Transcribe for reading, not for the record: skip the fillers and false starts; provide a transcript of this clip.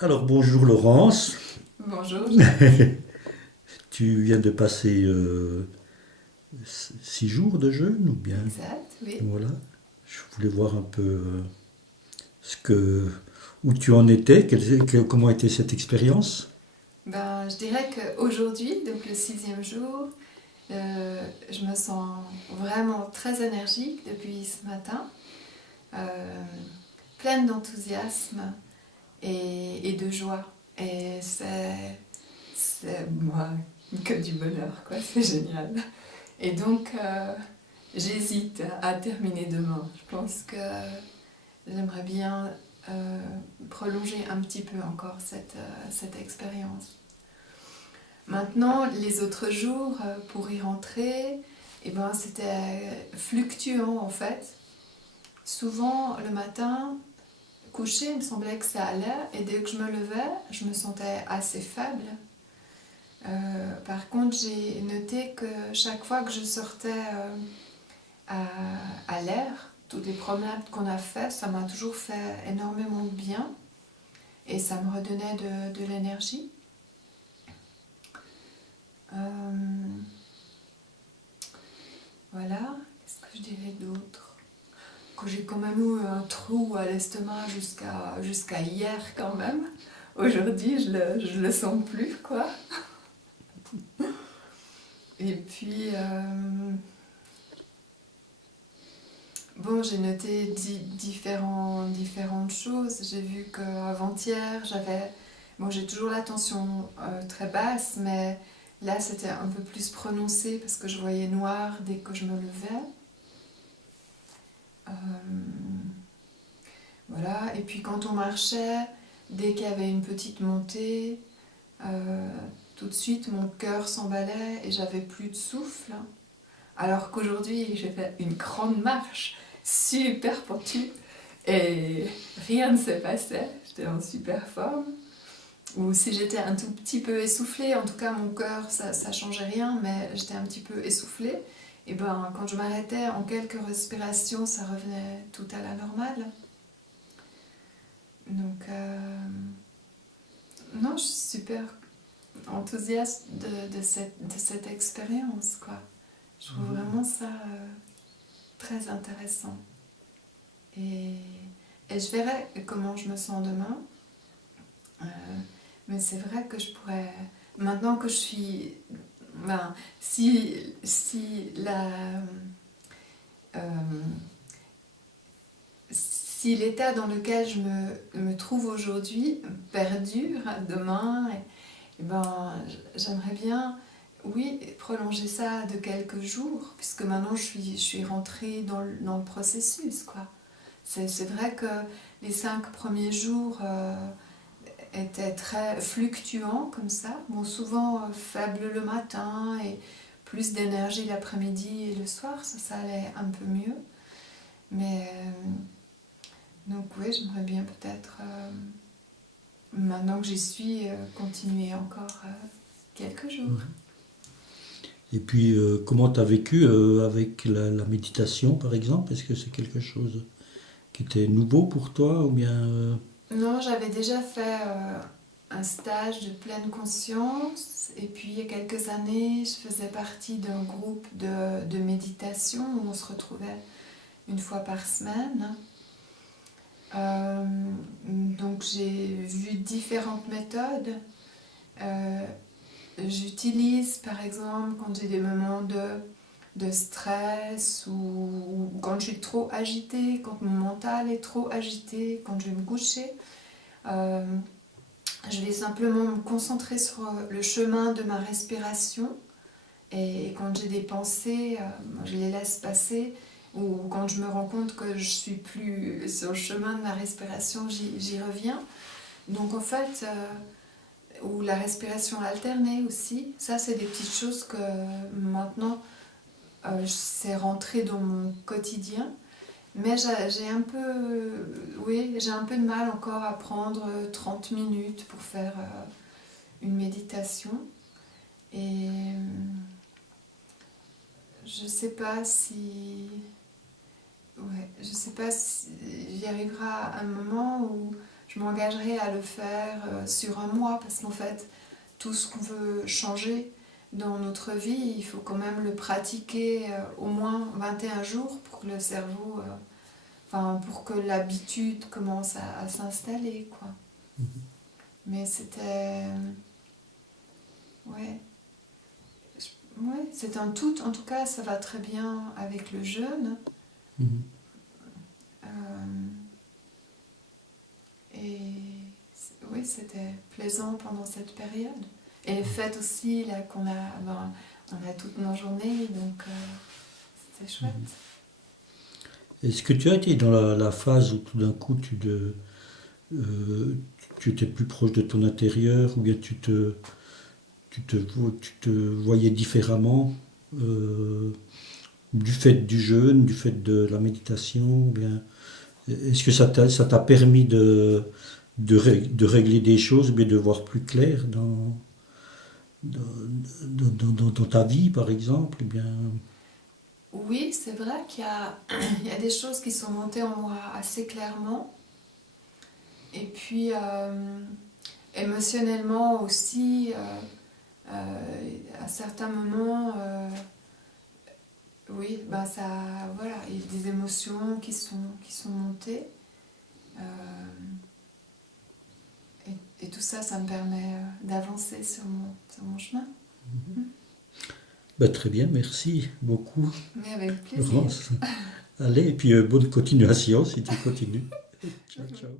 Alors bonjour Laurence. Bonjour Jacques. Tu viens de passer 6 jours de jeûne ou bien Exact, oui. voilà. Je voulais voir un peu ce que où tu en étais, comment était cette expérience. Ben, je dirais qu'aujourd'hui, donc le sixième jour, je me sens vraiment très énergique depuis ce matin, euh, pleine d'enthousiasme et de joie. Et c'est moi que du bonheur, quoi. C'est génial. Et donc, j'hésite à terminer demain. Je pense que j'aimerais bien euh, prolonger un petit peu encore cette expérience. Maintenant, les autres jours, pour y rentrer, eh ben, c'était fluctuant en fait. Souvent, le matin, couché, il me semblait que ça allait, et dès que je me levais, je me sentais assez faible. Par contre, j'ai noté que chaque fois que je sortais à, à l'air, toutes les promenades qu'on a faites, ça m'a toujours fait énormément de bien, et ça me redonnait de l'énergie. Euh, voilà, qu'est-ce que je dirais d'autre? Que j'ai quand même eu un trou à l'estomac jusqu'à hier quand même. Aujourd'hui, je le sens plus, quoi. Et puis, bon, j'ai noté différentes choses. J'ai vu qu'avant-hier, j'avais... Bon, j'ai toujours la tension très basse, mais là, c'était un peu plus prononcé parce que je voyais noir dès que je me levais. Euh, voilà. Et puis, quand on marchait, dès qu'il y avait une petite montée, Euh, tout de suite, mon cœur s'emballait et j'avais plus de souffle. Alors qu'aujourd'hui, j'ai fait une grande marche super pentue et rien ne s'est passé. J'étais en super forme. Ou si j'étais un tout petit peu essoufflée, en tout cas mon cœur, ça changeait rien, mais j'étais un petit peu essoufflée. Et ben, quand je m'arrêtais en quelques respirations, ça revenait tout à la normale. Donc, non, je suis super enthousiaste de cette expérience, quoi. Je trouve vraiment ça très intéressant. Et, et je verrai comment je me sens demain. Euh, mais c'est vrai que je pourrais... Maintenant que je suis... Ben, euh, si l'état dans lequel je me trouve aujourd'hui perdure demain, et ben, j'aimerais bien, oui, prolonger ça de quelques jours, puisque maintenant je suis rentrée dans le processus, quoi. C'est vrai que les 5 premiers jours étaient très fluctuants comme ça. Bon, souvent faible le matin et plus d'énergie l'après-midi et le soir, ça allait un peu mieux. Mais donc oui, j'aimerais bien peut-être, maintenant que j'y suis, continuer encore quelques jours. Et puis comment tu as vécu avec la méditation par exemple? Est-ce que c'est quelque chose qui était nouveau pour toi ou bien Non, j'avais déjà fait un stage de pleine conscience et puis il y a quelques années, je faisais partie d'un groupe de méditation où on se retrouvait une fois par semaine. Euh, donc j'ai vu différentes méthodes. Euh, J'utilise par exemple quand j'ai des moments de stress ou quand je suis trop agitée, quand mon mental est trop agité, quand je vais me coucher. Euh, Je vais simplement me concentrer sur le chemin de ma respiration et quand j'ai des pensées, je les laisse passer ou quand je me rends compte que je suis plus sur le chemin de ma respiration, j'y reviens. Donc en fait, ou la respiration alternée aussi, ça c'est des petites choses que maintenant c'est rentré dans mon quotidien. Mais j'ai un peu, oui, j'ai un peu de mal encore à prendre 30 minutes pour faire une méditation. Et je sais pas si, ouais, je sais pas si j'y arrivera un moment où je m'engagerai à le faire sur un mois, parce qu'en fait, tout ce qu'on veut changer dans notre vie, il faut quand même le pratiquer au moins 21 jours pour que le cerveau, pour que l'habitude commence à s'installer, quoi. Mais c'était... ouais. Ouais, c'est un tout. En tout cas, ça va très bien avec le jeûne. Mhm. Et oui, c'était plaisant pendant cette période. Et les fêtes aussi, là, on a toutes nos journées, donc c'était chouette. Est-ce que tu as été dans la phase où tout d'un coup euh, tu étais plus proche de ton intérieur, ou bien tu te voyais différemment du fait du jeûne, du fait de la méditation, ou bien est-ce que ça t'a permis de régler des choses, ou bien de voir plus clair dans, dans ta vie, par exemple, ou bien... Oui, c'est vrai il y a des choses qui sont montées en moi assez clairement. Et puis, émotionnellement aussi, à certains moments, oui, voilà, il y a des émotions qui sont montées. Et tout ça, ça me permet d'avancer sur mon chemin. Ben, très bien, merci beaucoup, Mais avec plaisir. Laurence. Allez, et puis bonne continuation si tu continues. Ciao, ciao.